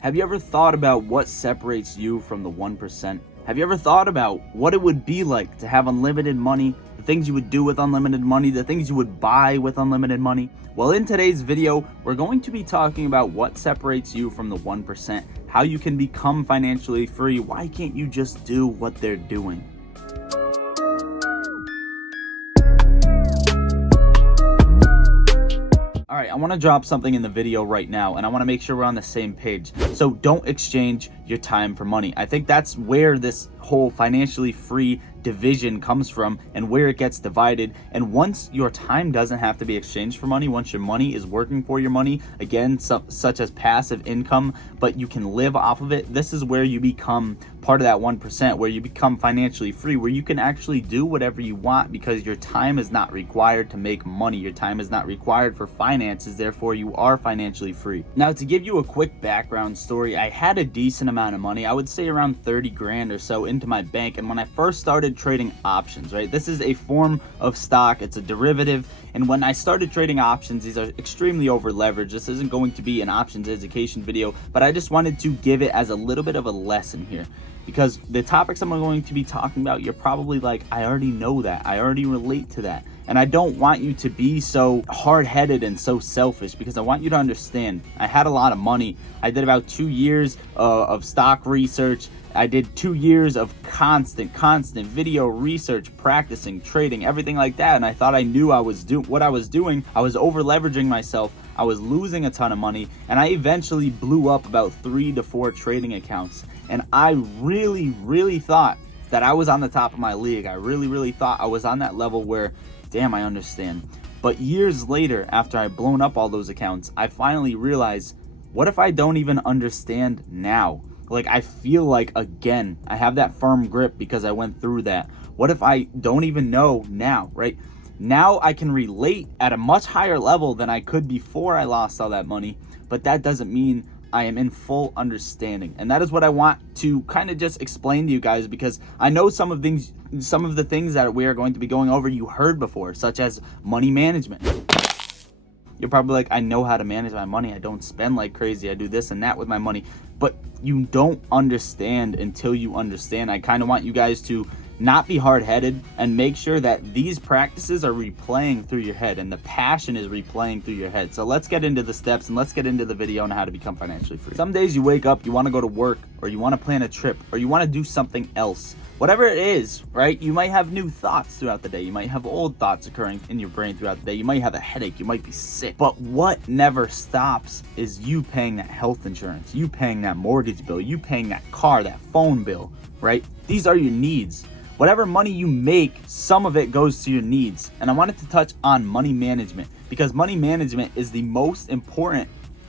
Have you ever thought about what separates you from the 1%? Have you ever thought about what it would be like to have unlimited money, the things you would do with unlimited money, the things you would buy with unlimited money? Well, in today's video, we're going to be talking about what separates you from the 1%, how you can become financially free. Why can't you just do what they're doing? All right, I want to drop something in the video right now, and I want to make sure we're on the same page. So don't exchange your time for money. I think that's where this whole financially free division comes from and where it gets divided. And once your time doesn't have to be exchanged for money, once your money is working for your money, again, such as passive income, but you can live off of it, this is where you become part of that 1%, where you become financially free, where you can actually do whatever you want because your time is not required to make money. Your time is not required for finances, therefore you are financially free. Now, to give you a quick background story, I had a decent amount of money. I would say around 30 grand or so into my bank. And when I first started trading options, right, this is a form of stock, it's a derivative. And when I started trading options, these are extremely over leveraged. This isn't going to be an options education video, but I just wanted to give it as a little bit of a lesson here, because the topics I'm going to be talking about, you're probably like, I already know that, I already relate to that. And I don't want you to be so hard-headed and so selfish, because I want you to understand, I had a lot of money. I did about 2 years of stock research. I did 2 years of constant video research, practicing, trading, everything like that. And I thought I knew what I was doing. I was over leveraging myself. I was losing a ton of money. And I eventually blew up about 3 to 4 trading accounts. And I really thought that I was on the top of my league. I really thought I was on that level where, damn, I understand. But years later, after I'd blown up all those accounts, I finally realized, what if I don't even understand now? Like, I feel like, again, I have that firm grip because I went through that. What if I don't even know now, right? Now I can relate at a much higher level than I could before I lost all that money, but that doesn't mean I am in full understanding. And that is what I want to kind of just explain to you guys, because I know some of the things that we are going to be going over you heard before, such as money management. You're probably like, I know how to manage my money. I don't spend like crazy. I do this and that with my money. But you don't understand until you understand. I kind of want you guys to not be hard-headed and make sure that these practices are replaying through your head and the passion is replaying through your head. So let's get into the steps and let's get into the video on how to become financially free. Some days you wake up, you want to go to work, or you want to plan a trip, or you want to do something else. Whatever it is, right? You might have new thoughts throughout the day. You might have old thoughts occurring in your brain throughout the day. You might have a headache. You might be sick. But what never stops is you paying that health insurance, you paying that mortgage bill, you paying that car, that phone bill, right? These are your needs. Whatever money you make, some of it goes to your needs. And I wanted to touch on money management, because money management is the most important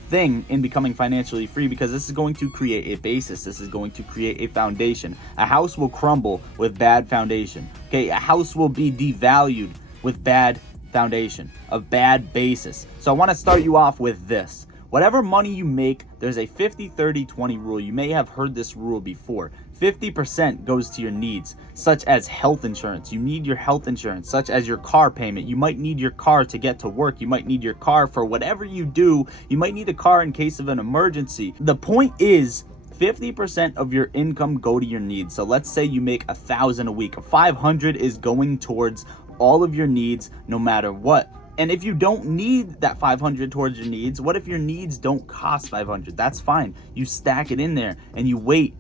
thing in becoming financially free, because this is going to create a basis. This is going to create a foundation. A house will crumble with bad foundation. Okay, a house will be devalued with bad foundation, a bad basis. So I want to start you off with this. Whatever money you make, there's a 50-30-20 rule. You may have heard this rule before. 50% goes to your needs, such as health insurance. You need your health insurance, such as your car payment. You might need your car to get to work. You might need your car for whatever you do. You might need a car in case of an emergency. The point is, 50% of your income go to your needs. So let's say you make $1,000 a week. 500 is going towards all of your needs, no matter what. And if you don't need that 500 towards your needs, what if your needs don't cost 500? That's fine. You stack it in there and you wait,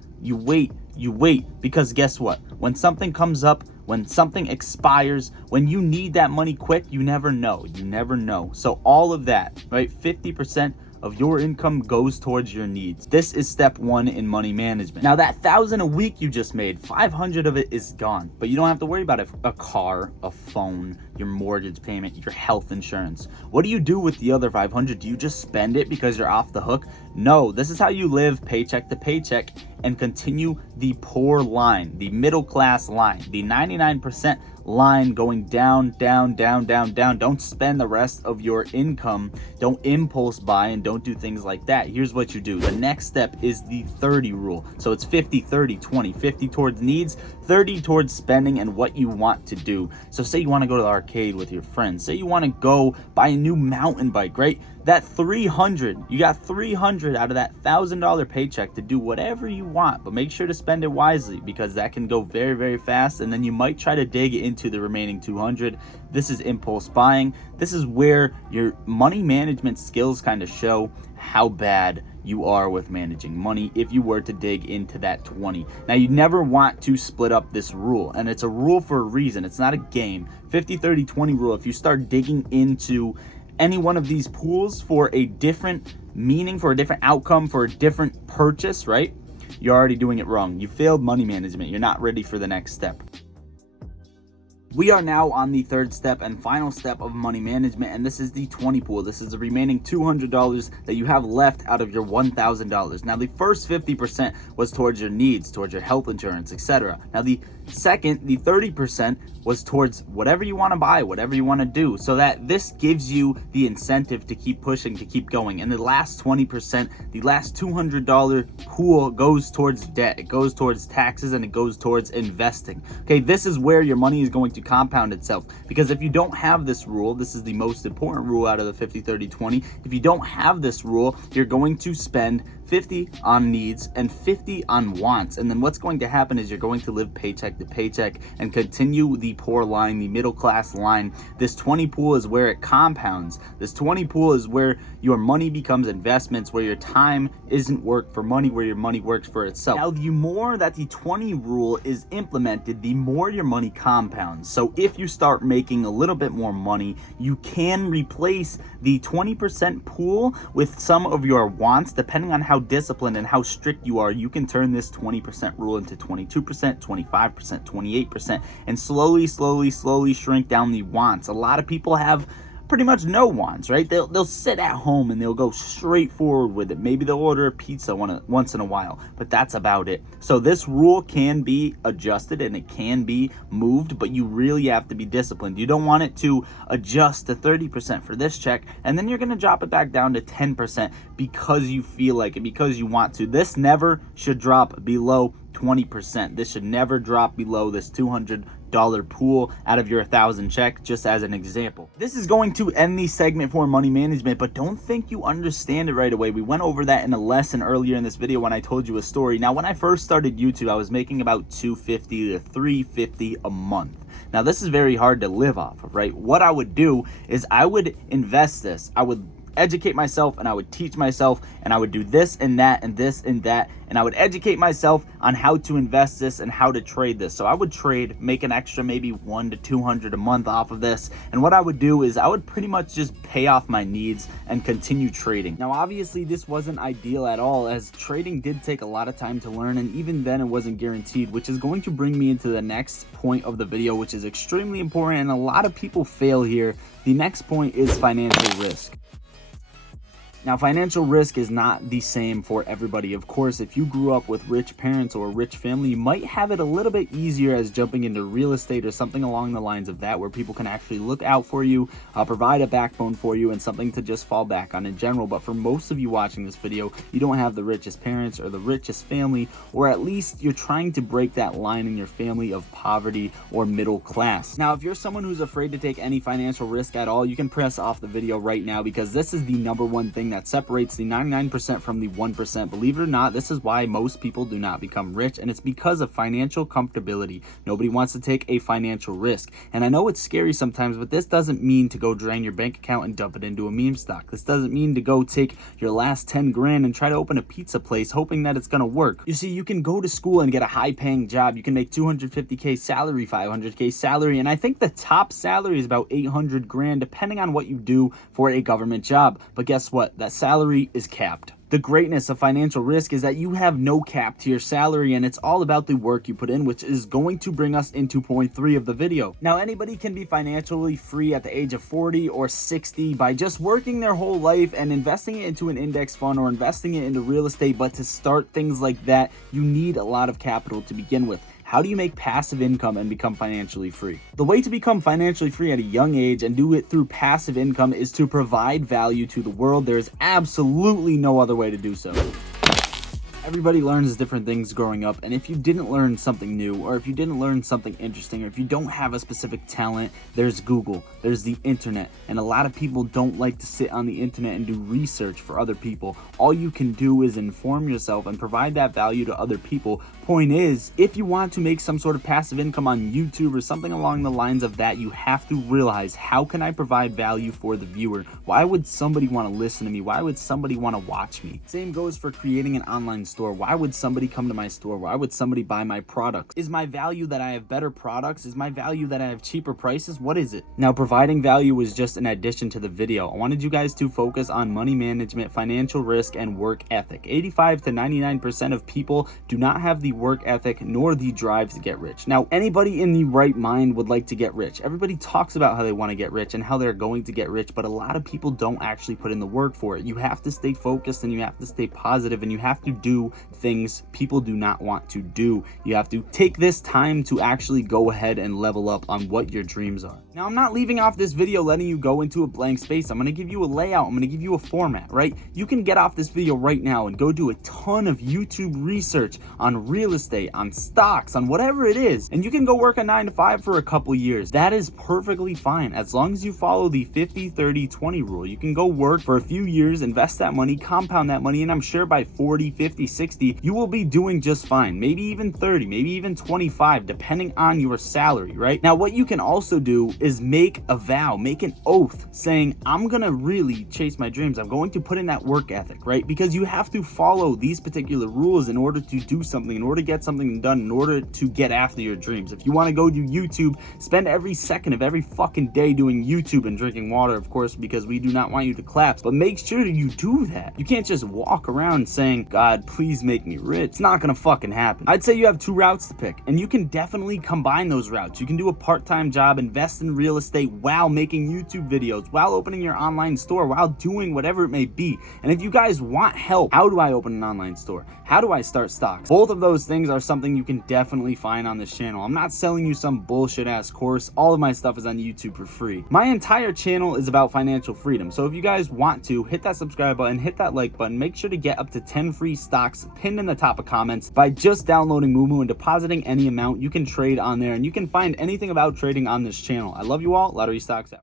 because guess what? When something comes up, when something expires, when you need that money quick, you never know. So all of that, right? 50% of your income goes towards your needs. This is step 1 in money management. Now, that $1,000 a week you just made, 500 of it is gone, but you don't have to worry about it. A car, a phone, your mortgage payment, your health insurance. What do you do with the other 500? Do you just spend it because you're off the hook? No, this is how you live paycheck to paycheck and continue the poor line, the middle class line, the 99% line going down, down, down, down, down. Don't spend the rest of your income. Don't impulse buy and don't do things like that. Here's what you do. The next step is the 30 rule. So it's 50, 30, 20, 50 towards needs, 30 towards spending and what you want to do. So say you want to go to the arcade with your friends. Say you want to go buy a new mountain bike, right? That 300, you got 300 out of that $1,000 paycheck to do whatever you want, but make sure to spend it wisely because that can go very, very fast. And then you might try to dig into the remaining 200. This is impulse buying. This is where your money management skills kind of show how bad you are with managing money if you were to dig into that 20. Now, you never want to split up this rule, and it's a rule for a reason. It's not a game. 50, 30, 20 rule. If you start digging into any one of these pools for a different meaning, for a different outcome, for a different purchase, right? You're already doing it wrong. You failed money management. You're not ready for the next step. We are now on the third step and final step of money management, and this is the 20 pool. This is the remaining $200 that you have left out of your $1,000. Now, the first 50% was towards your needs, towards your health insurance, etc. Now, the second, the 30%, was towards whatever you want to buy, whatever you want to do, so that this gives you the incentive to keep pushing, to keep going. And the last 20%, the last $200 pool goes towards debt. It goes towards taxes and it goes towards investing. Okay, this is where your money is going to compound itself, because if you don't have this rule, this is the most important rule out of the 50, 30, 20. If you don't have this rule, you're going to spend 50 on needs and 50 on wants. And then what's going to happen is you're going to live paycheck to paycheck and continue the poor line, the middle class line. This 20 pool is where it compounds. This 20 pool is where your money becomes investments, where your time isn't work for money, where your money works for itself. Now, the more that the 20 rule is implemented, the more your money compounds. So if you start making a little bit more money, you can replace the 20% pool with some of your wants. Depending on how disciplined and how strict you are, you can turn this 20% rule into 22%, 25%, 28%, and slowly shrink down the wants. A lot of people have pretty much no wants, right? They'll sit at home and they'll go straight forward with it. Maybe they'll order a pizza once in a while, but that's about it. So this rule can be adjusted and it can be moved, but you really have to be disciplined. You don't want it to adjust to 30% for this check, and then you're going to drop it back down to 10% because you feel like it, because you want to. This never should drop below 20%. This should never drop below this $200 pool out of your 1,000 check, just as an example. This is going to end the segment for money management, but don't think you understand it right away. We went over that in a lesson earlier in this video when I told you a story. Now, when I first started YouTube, I was making about $250 to $350 a month. Now, this is very hard to live off of, right? What I would do is I would invest this. I would educate myself and I would teach myself, and I would do this and that and this and that, and I would educate myself on how to invest this and how to trade this. So I would trade, make an extra maybe $100 to $200 a month off of this, and what I would do is I would pretty much just pay off my needs and continue trading. Now, obviously this wasn't ideal at all, as trading did take a lot of time to learn, and even then it wasn't guaranteed, which is going to bring me into the next point of the video, which is extremely important and a lot of people fail here. The next point is financial risk. Now, financial risk is not the same for everybody. Of course, if you grew up with rich parents or a rich family, you might have it a little bit easier as jumping into real estate or something along the lines of that, where people can actually look out for you, provide a backbone for you, and something to just fall back on in general. But for most of you watching this video, you don't have the richest parents or the richest family, or at least you're trying to break that line in your family of poverty or middle class. Now, if you're someone who's afraid to take any financial risk at all, you can press off the video right now, because this is the number one thing that separates the 99% from the 1%. Believe it or not, this is why most people do not become rich, and it's because of financial comfortability. Nobody wants to take a financial risk. And I know it's scary sometimes, but this doesn't mean to go drain your bank account and dump it into a meme stock. This doesn't mean to go take your last 10 grand and try to open a pizza place hoping that it's going to work. You see, you can go to school and get a high-paying job. You can make $250K salary, $500K salary, and I think the top salary is about 800 grand, depending on what you do for a government job. But guess what? That salary is capped. The greatness of financial risk is that you have no cap to your salary, and it's all about the work you put in, which is going to bring us into point 3 of the video. Now, anybody can be financially free at the age of 40 or 60 by just working their whole life and investing it into an index fund or investing it into real estate, but to start things like that, you need a lot of capital to begin with. How do you make passive income and become financially free? The way to become financially free at a young age and do it through passive income is to provide value to the world. There is absolutely no other way to do so. Everybody learns different things growing up, and if you didn't learn something new, or if you didn't learn something interesting, or if you don't have a specific talent, there's Google, there's the internet, and a lot of people don't like to sit on the internet and do research for other people. All you can do is inform yourself and provide that value to other people. Point is, if you want to make some sort of passive income on YouTube or something along the lines of that, you have to realize, how can I provide value for the viewer? Why would somebody want to listen to me? Why would somebody want to watch me? Same goes for creating an online store. Why would somebody come to my store? Why would somebody buy my products? Is my value that I have better products? Is my value that I have cheaper prices? What is it? Now, providing value was just an addition to the video. I wanted you guys to focus on money management, financial risk, and work ethic. 85 to 99% of people do not have the work ethic nor the drive to get rich. Now, anybody in the right mind would like to get rich. Everybody talks about how they want to get rich and how they're going to get rich, but a lot of people don't actually put in the work for it. You have to stay focused, and you have to stay positive, and you have to do things people do not want to do. You have to take this time to actually go ahead and level up on what your dreams are. Now, I'm not leaving off this video letting you go into a blank space. I'm going to give you a layout. I'm going to give you a format, right? You can get off this video right now and go do a ton of YouTube research on real estate, on stocks, on whatever it is, and you can go work a 9 to 5 for a couple years. That is perfectly fine as long as you follow the 50-30-20 rule. You can go work for a few years, invest that money, compound that money, and I'm sure by 40, 50, 60, you will be doing just fine. Maybe even 30, maybe even 25, depending on your salary, right? Now, what you can also do is make a vow, make an oath saying, I'm gonna really chase my dreams. I'm going to put in that work ethic, right? Because you have to follow these particular rules in order to do something, in order to get something done, in order to get after your dreams. If you want to go do YouTube, spend every second of every fucking day doing YouTube and drinking water, of course, because we do not want you to collapse, but make sure you do that. You can't just walk around saying, God, please make me rich. It's not gonna fucking happen. I'd say you have 2 routes to pick, and you can definitely combine those routes. You can do a part-time job, invest in real estate while making YouTube videos, while opening your online store, while doing whatever it may be. And if you guys want help, how do I open an online store? How do I start stocks? Both of those things are something you can definitely find on this channel. I'm not selling you some bullshit ass course. All of my stuff is on YouTube for free. My entire channel is about financial freedom. So if you guys want to, hit that subscribe button, hit that like button, make sure to get up to 10 free stocks pinned in the top of comments by just downloading Moomoo and depositing any amount. You can trade on there, and you can find anything about trading on this channel. I love you all. Lottery Stocks out.